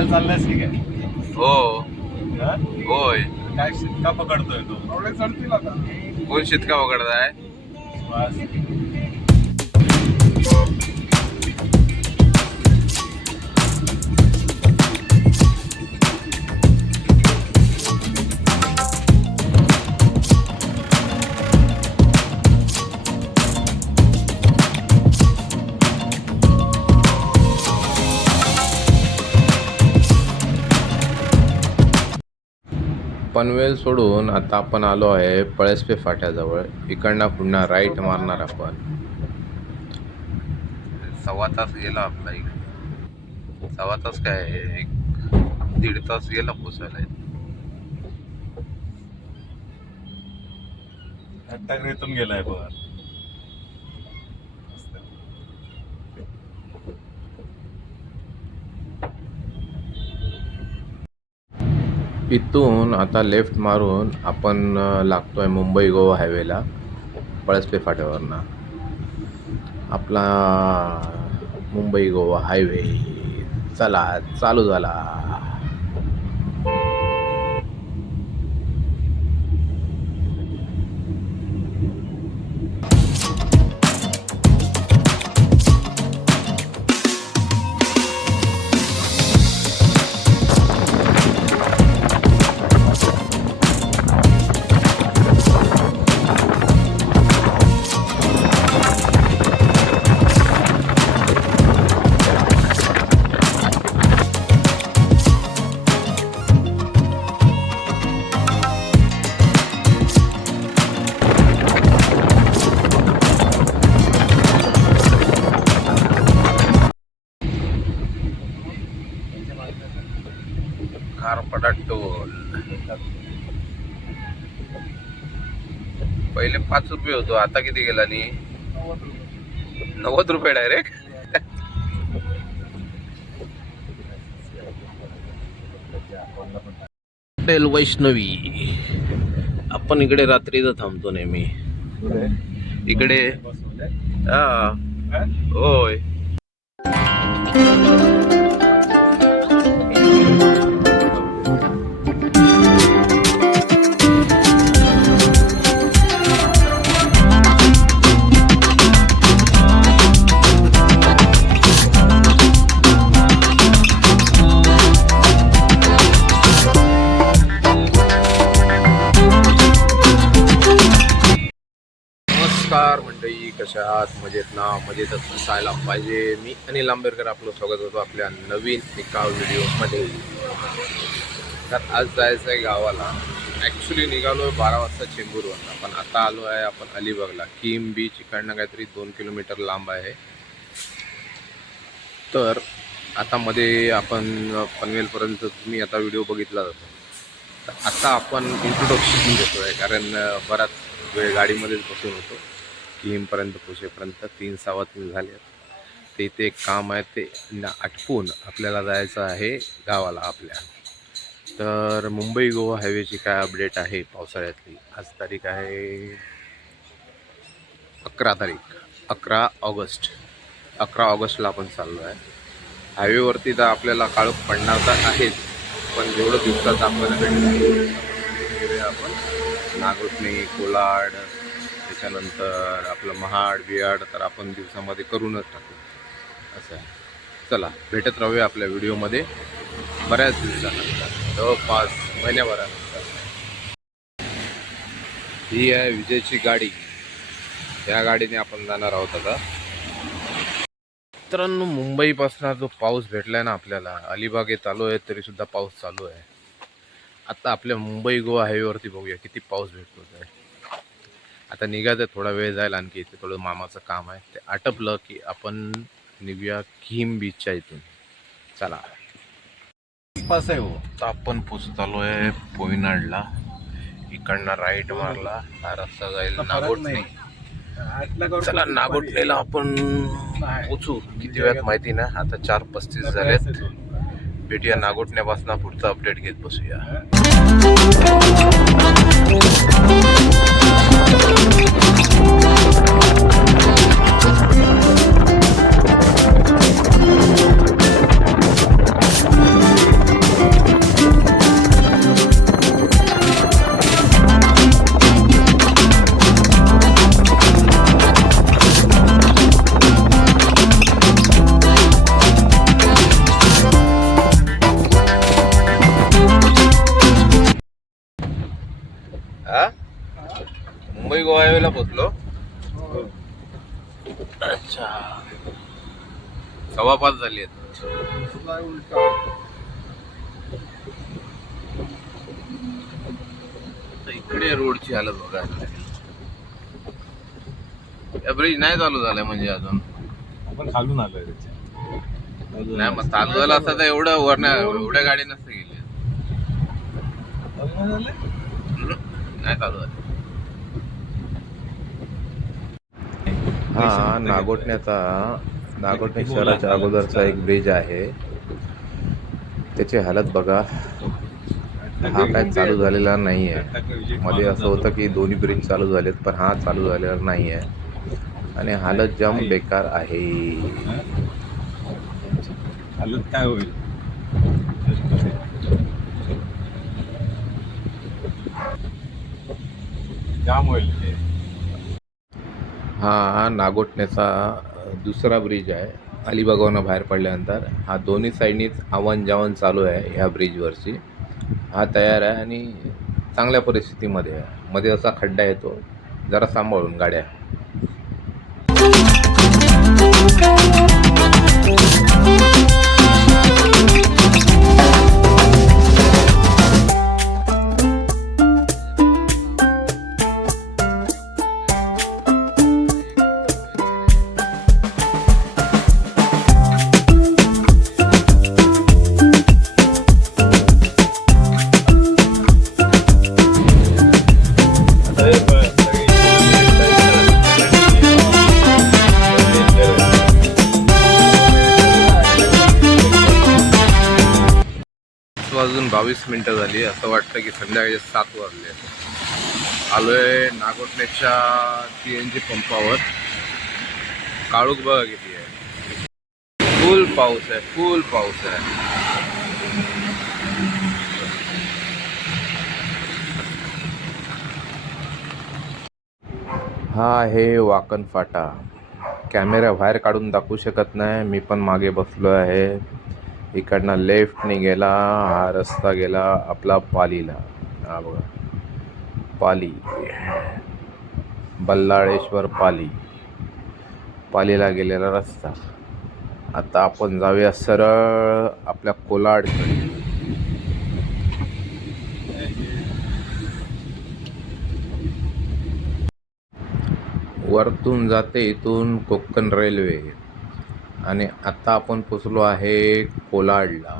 फिरायला चाललायस की काय? हो हा? होय. काय शिटका पकडतोय तू? एवढे चढतील आता. कोण शितका वगडताय? श्वास. पनवेल सोडून आता आपण आलो आहे पळसपे फाट्याजवळ. इकडनं पुन्हा राईट मारणार आपण. 1.25 तास गेला आपला इकडे. 1.25 तास काय 1.5 तास गेला पोचायला. घंटागरीतून गेलाय बघ. इथून आता लेफ्ट मारून आपण लागतोय मुंबई गोवा हायवेला पळसपे फाट्यावरनं. आपला मुंबई गोवा हायवे चला चालू झाला. खारपडा टोल पहिले 5 रुपये होतो, आता किती गेला नी 90 रुपये डायरेक्ट. हॉटेल वैष्णवी. आपण इकडे रात्रीच थांबतो नेहमी इकडे. हा होय. नमस्कार मंडळी, कशा आहात? मजेत ना? मजेतच असायला पाहिजे. मी अनिल आंबेडकर आपलं स्वागत होतो आपल्या नवीन एका व्हिडिओमध्ये. तर आज जायचं आहे गावाला. ॲक्च्युली निघालो आहे 12 वाजता चेंबूरवरनं, पण आता आलो आहे आपण अलिबागला. किम बीच इकडनं काहीतरी 2 किलोमीटर लांब आहे. तर आता मध्ये आपण पनवेलपर्यंत तुम्ही आता व्हिडिओ बघितला जातो. तर आता आपण इंट्रोडक्शन देतो आहे, कारण बराच वेळ गाडीमध्येच बसून होतो. किमपर्यंत पोचेपर्यंत 3-3:15 झाले. ते इथे एक काम आहे, ते आटपून आपल्याला जायचं आहे गावाला आपल्या. तर मुंबई गोवा हायवेची काय अपडेट आहे पावसाळ्यातली. आज तारीख आहे 11 ऑगस्ट. 11 ऑगस्टला आपण चाललो आहे. हायवेवरती तर आपल्याला काळोख पडणार तर आहेच, पण जेवढं दिवसात आपल्याला भेटलं आपण नागोठणे, कोलाड, त्याच्यानंतर आपलं महाड बिहाड तर आपण दिवसामध्ये करूनच टाकू असं आहे. चला भेटत राहूया आपल्या व्हिडिओमध्ये बऱ्याच दिवसानंतर, जवळपास महिन्याभरानंतर. ही आहे विजयची गाडी. या गाडीने आपण जाणार आहोत आता. मित्रांनो, मुंबईपासून जो पाऊस भेटलाय ना आपल्याला, अलिबाग येत आलो आहे तरीसुद्धा पाऊस चालू आहे. आता आपल्या मुंबई गोवा हायवेवरती बघूया किती पाऊस भेटतो आहे. आता निघायचं, थोडा वेळ जाईल आणखी. इथे थोडं मामाचं काम आहे, ते आटपलं की आपण निघूया किम बीचच्या इथून. चला. पास आहे हो. आता आपण पोचत आलो आहे पोईनाडला. इकडनं राईट मारला, हा रस्ता जाईल नागोठणे. चला नागोठणेला आपण पोचू. किती वेळात माहिती ना. आता 4:35 झालेत. भेटूया नागोठण्यापासून पुढचा अपडेट घेत बसूया. हायवेला पोहोचलो. अच्छा 5:15 झाली आहेत. तर इकडे रोडची हालत बघायला. या ब्रिज नाही चालू झालाय म्हणजे अजून. आपण खालून आलोय त्याच्या. नाही मग चालू झालं असतं तर एवढ्या गाडी नसते गेली. नाही चालू झालं. हा नागोठणे शहराच्या अगोदरचा एक ब्रिज आहे. त्याची हालत बघा. हा काय चालू झालेला नाही आहे. मध्ये असं होतं की दोन्ही ब्रिज चालू झालेत पण हा चालू झालेला नाही आहे आणि हालत जाम बेकार आहे. हालत काय होईल. जाम होईल ते. हा नागोठण्याचा दुसरा ब्रिज आहे. अलिबागवरून बाहेर पडल्यानंतर हा दोन्ही साईडनीच आवन जावन चालू आहे. ह्या ब्रिजवरची हा तयार आहे आणि चांगल्या परिस्थितीमध्ये आहे. मध्ये असा खड्डा येतो, जरा सांभाळून गाड्या. वाजून 22 मिनिटं झाली. असं वाटतं की संध्याकाळी 7 वाजले. आलोय नागोठण्याच्या CNG पंपावर. काळूक बघा किती आहे. फुल पाऊस आहे, फुल पाऊस आहे. हा आहे वाकण फाटा. कॅमेरा बाहेर काढून दाखवू शकत नाही. मी पण मागे बसलो आहे. इकडनं लेफ्टने गेला हा रस्ता गेला आपला पालीला. हा बघा पाली, बल्लाळेश्वर पालीला गेलेला रस्ता. आता आपण जाऊया सरळ आपल्या कोलाडकडे. वरतून जाते इथून कोकण रेल्वे आणि आता आपण पोचलो आहे कोलाडला.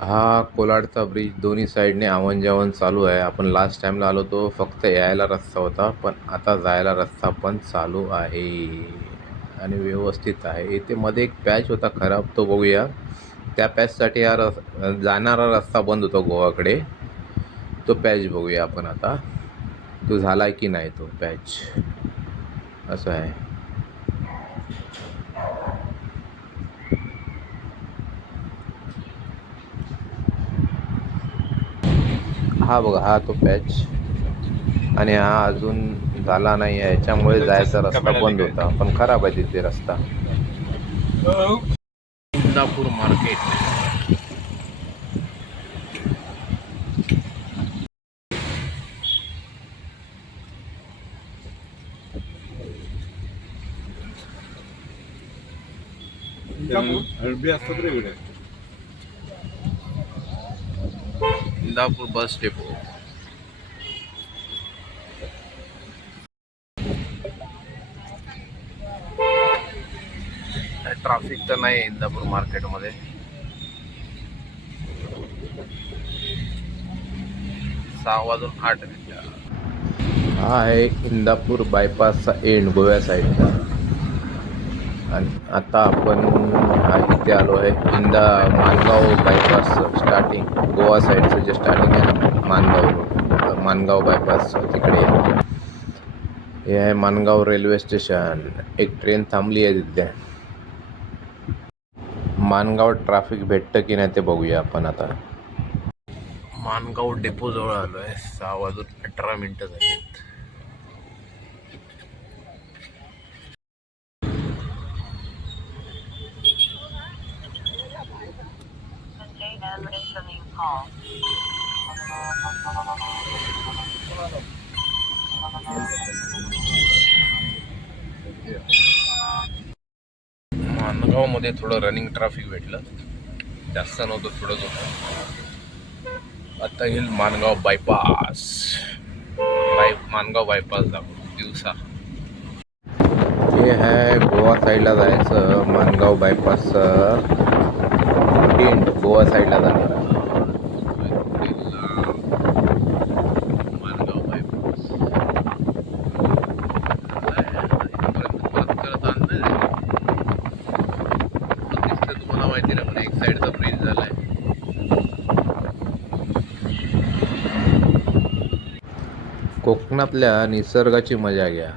हा कोलाडचा ब्रिज दोन्ही साईडने आवन जावन चालू आहे. आपण लास्ट टाइमला आलो तो फक्त यायला रस्ता होता पण आता जायला रस्ता पण चालू आहे आणि व्यवस्थित आहे. इथे मध्ये एक पॅच होता खराब, तो बघूया. त्या पॅचसाठी हा जाणारा रस्ता बंद होता गोवाकडे. तो पॅच बघूया आपण आता, तो झाला की नाही तो पॅच. असं आहे. हा बघा हा तो पॅच आणि हा अजून झाला नाही आहे. याच्यामुळे जायचा रस्ता बंद होता पण खराब आहे तिथे रस्ता. Indapur market. Indapur bus depot. Traffic तर नाही आहे इंदापूर मार्केटमध्ये. सहा वाजून 8 मिनिटं. हा आहे इंदापूर बायपासचा एंड गोव्या साईडचा. आणि आता आपण इथे आलो आहे मानगाव बायपास स्टार्टिंग. गोवा साईडचं जे स्टार्टिंग आहे ना मानगाव बायपास तिकडे. हे आहे मानगाव रेल्वे स्टेशन. एक ट्रेन थांबली आहे तिथे. मानगाव ट्रॅफिक भेटतं की नाही ते बघूया आपण आता. मानगाव डेपो जवळ आलो आहे. 6 वाजून 18 मिनिटं झालीत. माणगावमध्ये थोडं रनिंग ट्रॅफिक भेटलं, जास्त नव्हतं, थोडंच होतं. आता येईल माणगाव बायपास. माणगाव बायपास दाखवतो दिवसा. हे आहे गोवा साईडला जायचं माणगाव बायपास एंड, गोवा साईडला जाणार. माणगाव बायपास दिसतं तुम्हाला माहिती ना, पण एक साईडचा ब्रिज झालाय. कोकणातल्या निसर्गाची मजा घ्या.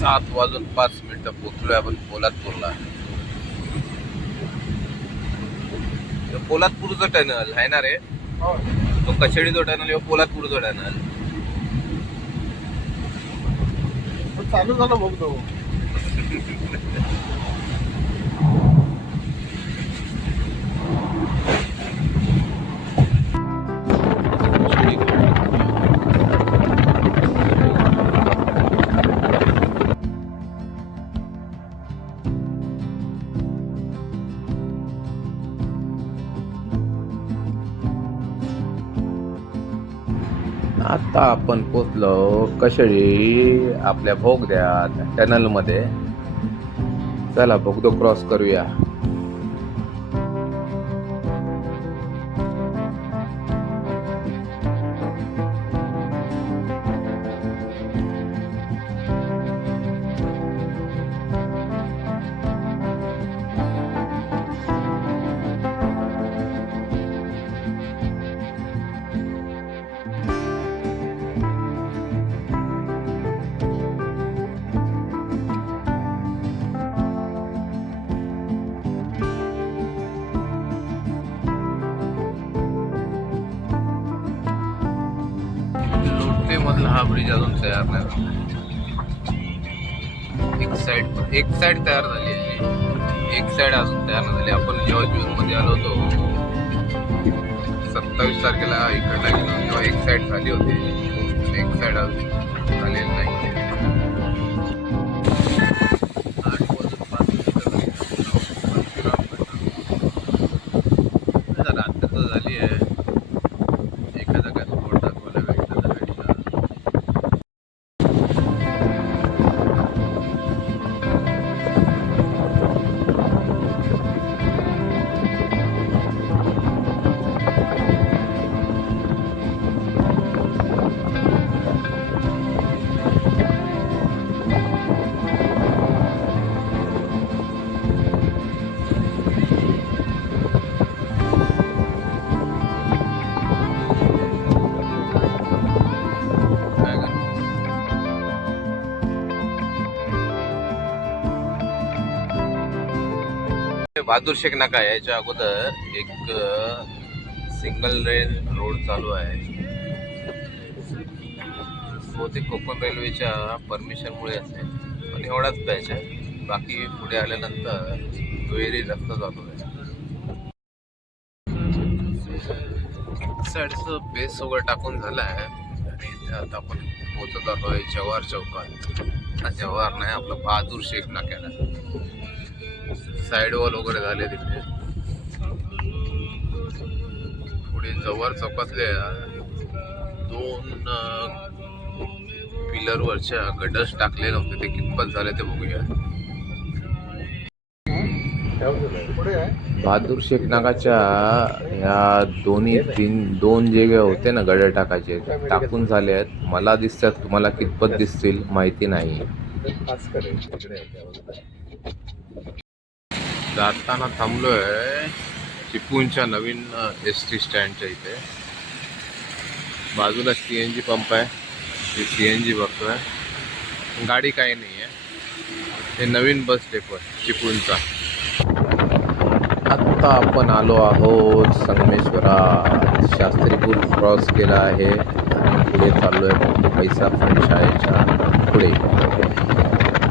सात वाजून 5 मिनिटं पोहोचलोय आपण पोलादपूरला. पोलादपूरचं टनल आहे ना रे, तो कशेडीचा टनल किंवा पोलादपूरचा टनल चालू झालं बघतो. आता आपण पोचलो कशेळी आपल्या भोगद्यात टनलमध्ये. चला भोगदो क्रॉस करूया. मधला हा ब्रिज अजून तयार नाही झाला. एक साइड तयार झाली आहे, एक साइड अजून तयार नाही झाली. आपण जेव्हा जून मध्ये आलो होतो 27 तारखेला इकडला गेलो तेव्हा एक साइड झाली होती, एक साइड अजून झालेली नाही. 8 वाजून 5 मिनिटं रात्र तर झाली आहे. एखादा काय स्पॉट दाखवायला भेटला तर भेटला. बहादूर शेख नाका याच्या अगोदर एक सिंगल रेल रोड चालू आहे. बहुतेक कोकण रेल्वेच्या परमिशनमुळे असेल, पण एवढाच पॅच आहे. बाकी पुढे आल्यानंतर दुहेरी रस्ता चालू आहे. साईडचं बेस वगैरे टाकून झाला आहे आणि इथे आता आपण पोहोचत आलोय जवाहर चौकात. जवाहर नाही, आपलं बहादूर शेख नाक्याला. साइड वॉल वगैरे झाले तिथे. पुढे जवाहर चौकातल्या 2 पिलरवरच्या गटर्स टाकले नव्हते, ते कितपत झाले ते बघूया. पुढे आहे. बहादूर शेख नागाच्या ह्या दोन जे होते ना गडे टाकायचे टाकून झाले आहेत. मला दिसतात, तुम्हाला कितपत दिसतील माहिती नाही. जाताना थांबलोय चिपळूणच्या नवीन ST स्टँडच्या इथे. बाजूला CNG पंप आहे, CNG बघतोय. गाडी काही नाही आहे. हे नवीन बस डेपो आहे चिपळूणचा. आत्ता आपण आलो आहोत संगमेश्वरात. शास्त्री पूल क्रॉस केला आहे आणि पुढे चाललो आहे पैसा फंड शाळेच्या पुढे.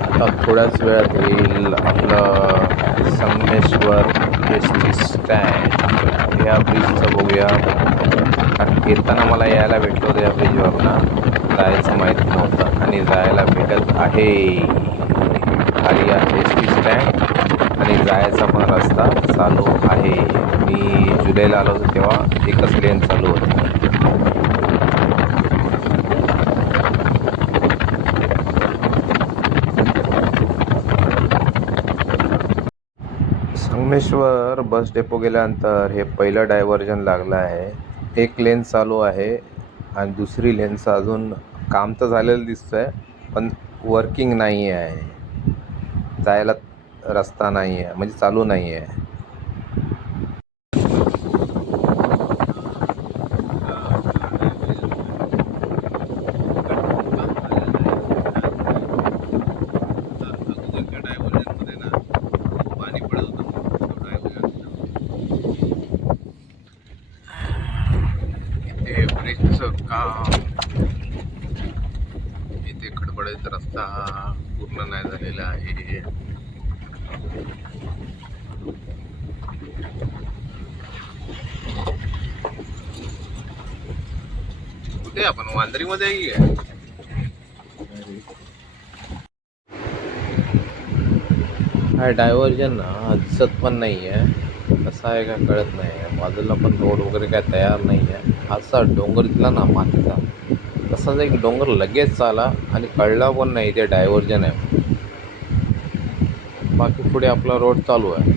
आता थोड्याच वेळात येईल आपलं संगमेश्वर ST स्टँड. या ब्रिजचं बघूया. कारण येताना मला यायला भेटलं होतं या ब्रिजवर ना, जायचं माहीत नव्हतं आणि जायला भेटत आहे. खाली आहे ST स्टँड आणि जायचा पण रस्ता चालू आहे. मी जुलैला आलो होतो तेव्हा एकच लेन चालू होती. संगमेश्वर बस डेपो गेल्यानंतर हे पहिलं डायव्हर्जन लागलं आहे. एक लेन चालू आहे आणि दुसरी लेनचं अजून काम तर झालेलं दिसतंय पण वर्किंग नाही आहे. जायला रस्ता नाही आहे, म्हणजे चालू नाही आहे. इथे खडबडीत रस्ता पूर्ण नाही झालेला आहे. कुठे आपण वांद्रीमध्ये आहे. हा डायव्हर्जन ना दिसत पण नाही आहे. कसं आहे का कळत नाही आहे. बाजूला पण रोड वगैरे काय तयार नाही आहे. असा डोंगर दिसला ना मातीचा, तसाच एक डोंगर लगेच आला आणि कळला पण नाही ते डायव्हर्जन आहे. बाकी पुढे आपला रोड चालू आहे.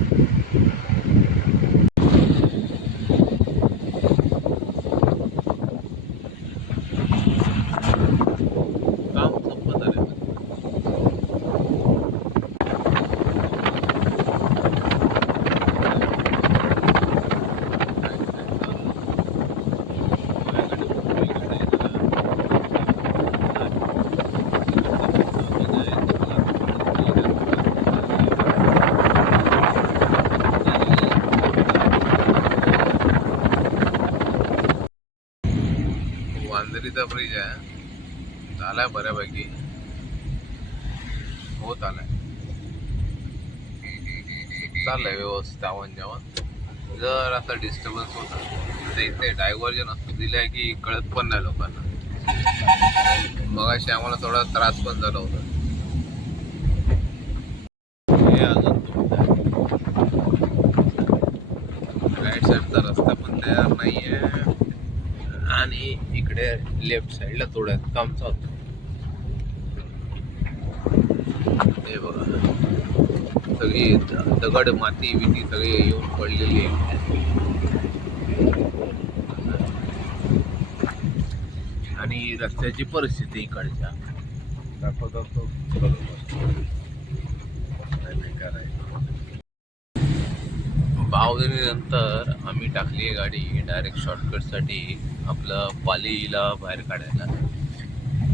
वांद्रीचा ब्रिज आहे, झालाय बऱ्यापैकी, होत आलाय, चाललंय व्यवस्थित आवन जेवण. जर आता डिस्टर्बन्स होता तर इथे डायव्हर्जन असं दिलंय की कळत पण नाही लोकांना. मगाशी आम्हाला थोडा त्रास पण झाला होता. हे अजून राईट साईडचा रस्ता पण तयार नाहीये आणि इकडे लेफ्ट साईडला थोडं काम चालतं. हे बघा सगळी दगड माती विती सगळी येऊन पडलेली आहे. आणि रस्त्याची परिस्थिती इकडच्या बावधनीनंतर आम्ही टाकली आहे गाडी डायरेक्ट शॉर्टकटसाठी आपलं पालीला बाहेर काढायला.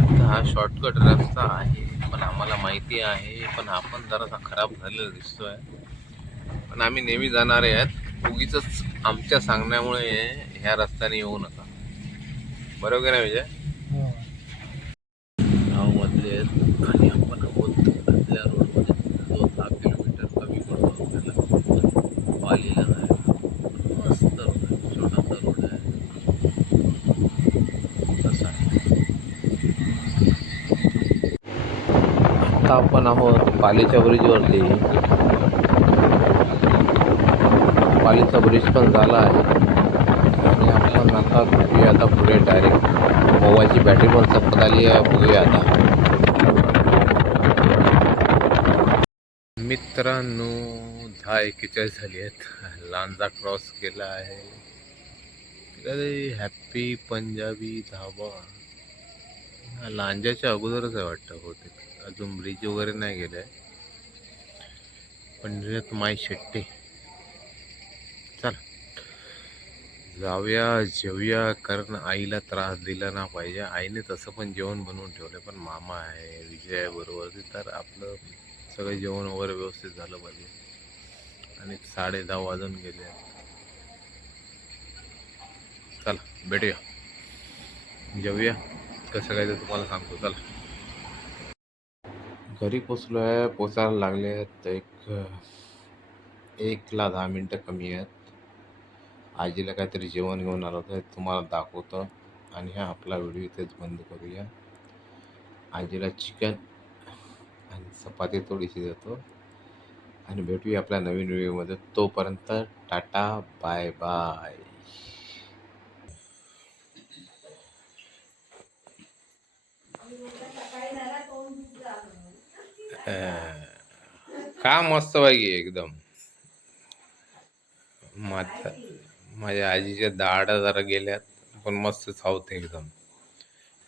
तर हा शॉर्टकट रस्ता आहे पण आम्हाला माहिती आहे, पण हा पण जरासा खराब झालेला दिसतोय. पण आम्ही नेहमी जाणारे आहेत, उगीच आमच्या सांगण्यामुळे ह्या रस्त्याने येऊ नका. बरोबर नाही विजय? गावमधले आहेत आणि आपण आहोत आपल्या रोडमध्ये जो 10 किलोमीटर कमी पडतो आपल्याला पालीला जायला. मस्त रोड आहे, छोटासा रोड आहे. तसा आता आपण आहोत पालीच्या ब्रिजवरती. पालीचा ब्रिज पण झाला आहे आणि आपण आता बघूया आता पुढे डायरेक्ट. मोबाईलची बॅटरी पण संपत आली आहे, बघूया आता. मित्रांनो 10:41 झाली आहेत. लांजा क्रॉस केला आहे. हॅप्पी पंजाबी धाबा लांजाच्या अगोदरच आहे वाटतं बहुतेक. अजून ब्रिज वगैरे नाही गेलाय. पंढरीनाथ माय शेट्टे. चला जाऊया जेवूया, कारण आईला त्रास दिला ना पाहिजे. आईने तसं पण जेवण बनवून ठेवलं, पण मामा आहे, विजय आहे बरोबर, तर आपलं सगळं जेवण वगैरे व्यवस्थित झालं पाहिजे. आणि 10:30 वाजून गेले. चला भेटूया, जेवूया, कसं काय ते तुम्हाला सांगतो. चला घरी पोचलो आहे. पोचायला लागले आहेत 1ला 10 मिनटं कमी आहेत. आजीला काहीतरी जेवण घेऊन आलो होतं, तुम्हाला दाखवतो. आणि हा आपला व्हिडिओ इथेच बंद करूया. आजीला चिकन आणि चपाती थोडीशी देतो आणि भेटूया आपल्या नवीन व्हिडिओमध्ये. तोपर्यंत टाटा बाय बाय. का मस्त पाहिजे एकदम. माझ्या आजीच्या दाढा जरा गेल्यात, पण मस्त चावते एकदम.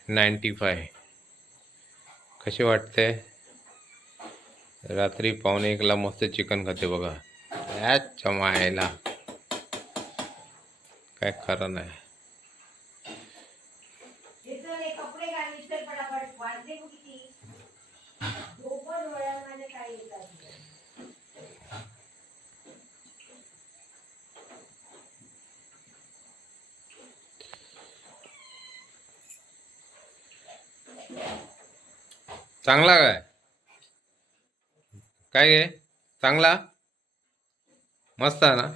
95. कशी वाटते? रात्री 1:45ला मस्त चिकन खाते बघा. चमायला काय खरं नाही. चांगला काय काय गे? चांगला मस्त आहे ना.